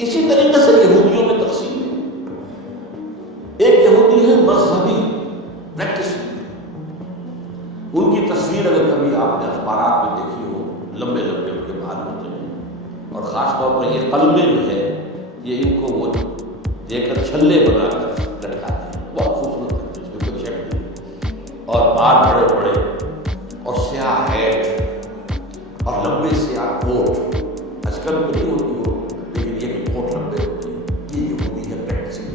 اسی طریقے سے یہودیوں میں تقسیم ہے. ایک یہودی ہے مذہبی پریکٹس، ان کی تصویر اگر کبھی آپ نے اخبارات میں دیکھی ہو، لمبے لمبے ان کے بال ہوتے ہیں، اور خاص طور پر یہ قلمے جو ہے یہ ان کو وہ دے کر چھلے بنا کر لٹکاتے ہیں، بہت خوبصورت لگتے ہیں، اس میں کوئی شک نہیں، اور بال بڑے بڑے اور سیاہ ہیٹ اور لمبے سیاہ کوٹ. آج کل تو نہیں ہوتی وہ، لیکن یہ کہ کوٹ لمبے ہوتے ہیں، یہ یہودی ہے پریکٹسنگ.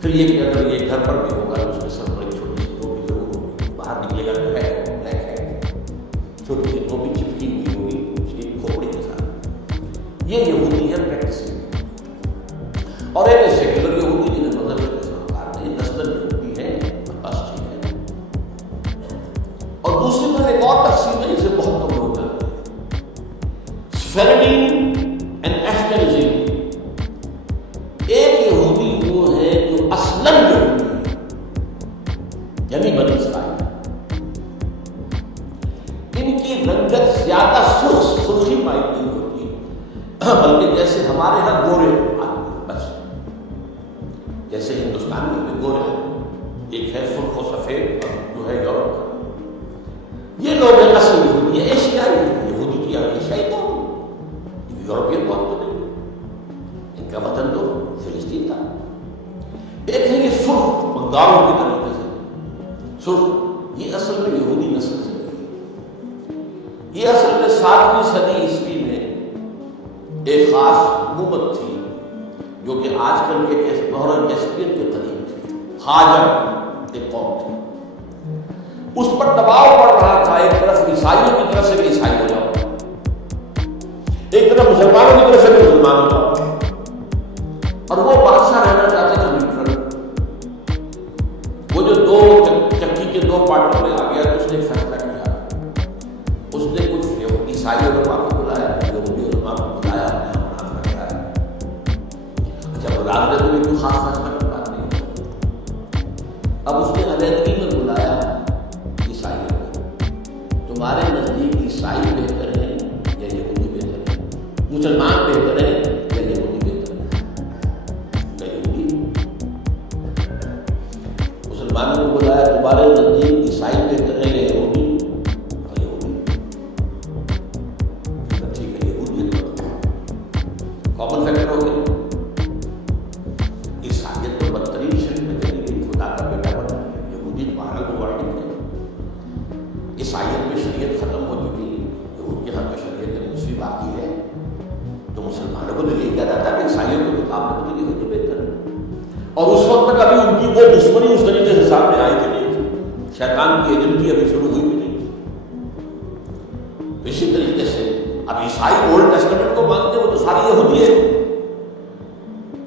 پھر یہ کہ اگر یہ گھر پر بھی ہوگا تو اس کے سر بڑی چھوٹی سی ٹوپی ضرور ہوگی، باہر نکلے گا تو ہے بلیک ہے، چھوٹی سی ٹوپی چپکی ہوئی ہوگی اس کی کھوپڑی کے ساتھ. یہ یہودی ہے پریکٹسنگ. اور ایک سیکولر یہودی جنہیں مذہب سے سروکار نہیں، نسل یہودی ہے، بس ٹھیک ہے. اور دوسری طرف ایک اور تقسیم ہے جسے بہت کم لوگ جانتے ہیں، سفیرڈین اینڈ ایشکنازی. ایک یہودی وہ ہے جو اصلاً یہودی ہے، یعنی بنی اسرائیل. ان کی رنگت زیادہ سرخی پائی نہیں ہوتی، بلکہ جیسے ہمارے ہاں گورے آدمی، بس جیسے ہندوستان میں بھی گورے ہیں، ایک ہے سرخ و سفید اور جو ہے یورپ کا. یہ لوگ ہیں اصل یہودی ہے، ایشیائی یہودی کی ایشیائی قوم، یورپین قوم تو نہیں، ان کا وطن تو فلسطین تھا. ایک ہے یہ سرخ بنگالوں کی طریقے سے سرخ، یہ اصل میں یہودی نسل سے نہیں ہے. یہ اصل میں 7ویں صدی عیسوی میں ایک خاص حکومت تھی جو کہ آج کل کے بحر کیسپیئن کے قریب تھی، خاجر ایک قوم تھی. اس پر دباؤ پڑ رہا تھا، ایک طرف عیسائیوں کی طرف سے بھی عیسائی ہو جاؤ، ایک طرف مسلمانوں کی طرف سے بھی مسلمان ہو جاؤ، اور وہ بادشاہ رہنا چاہتے تھے نیوٹرل. وہ جو دو چکی کے دو پارٹوں میں آ گیا تو اس نے ایک فیصلہ کیا، اس نے کچھ عیسائی علماء کو بلایا، یہودی علماء کو بلایا، مناظرہ کرایا. اچھا مناظرے میں کوئی خاص فیصلہ کی بات نہیں. اب اس نے علیحدگی میں بلایا عیسائیوں کو، تمہارے نزدیک عیسائی بہتر ہے یا یہودی بہتر ہے؟ مسلمان بہتر ہے یا یہودی بہتر ہے؟ یہودی. مسلمانوں کو بلایا، تمہارے نزدیک عیسائی بہتر ہے یا یہودی؟ یہودی. ٹھیک ہے یہودی کامن فیکٹر ہو گیا. عیسائیت تو بدترین شکل میں چلی گئی، خدا کا بیٹا بنا، یہودی تمہارا تو واحد ہے. عیسائیت میں شریعت ختم ہو چکی، یہود کے ہاں کا شریعت موسیقی باقی ہے، تو مسلمانوں کو تو یہ کہا جاتا ہے کہ عیسائیوں کے مقابلے میں یہودی بہتر ہے. اور اس وقت تک ابھی ان کی وہ دشمنی اس طریقے سے سامنے آئی کہ نہیں تھی، شیطان کی ایجنٹی ابھی شروع ہوئی بھی نہیں تھی. اسی طریقے سے اب عیسائی اولڈ ٹیسٹمنٹ کو مانتے ہیں، وہ تو ساری یہودی ہے.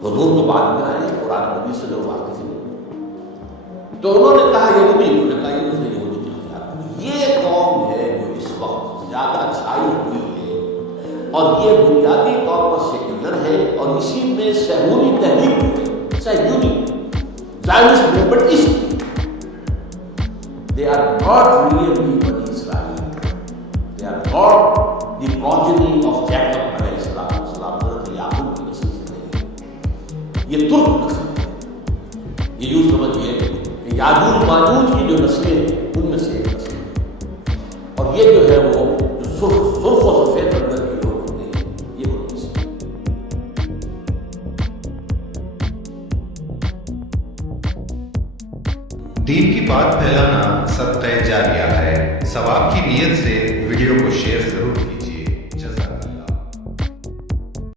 حضور تو بعد میں آئے، قرآن مجید سے جو واقف ہے، تو انہوں نے کہا یہودی، انہوں نے کہا یہ اس نے یہودی کی اختیار کی. یہ قوم ہے جو اس وقت زیادہ چھائی ہوئی ہے، اور یہ بنیادی طور پر سیکولر ہے، اور اسی میں صہیونی تحریک ہے. صہیونی زائنسٹ موومنٹ اس they are not really Bani Israel, they are not the progeny of Jacob علیہ السلام. حضرت یعقوب کی نسل سے نہیں، یہ ترک نسل ہے. یہ یوں سمجھیے کہ یاجوج ماجوج کی جو نسلیں ہیں ان میں سے ایک نسل ہے، اور یہ جو ہے وہ جو سرخ و سفید رنگ کے لوگ ہوتے ہیں، یہ وہ نسل ہے. دین کی بات پھیلانا صدقہ جاریہ ہے. ثواب کی نیت سے ویڈیو کو شیئر ضرور کیجیے.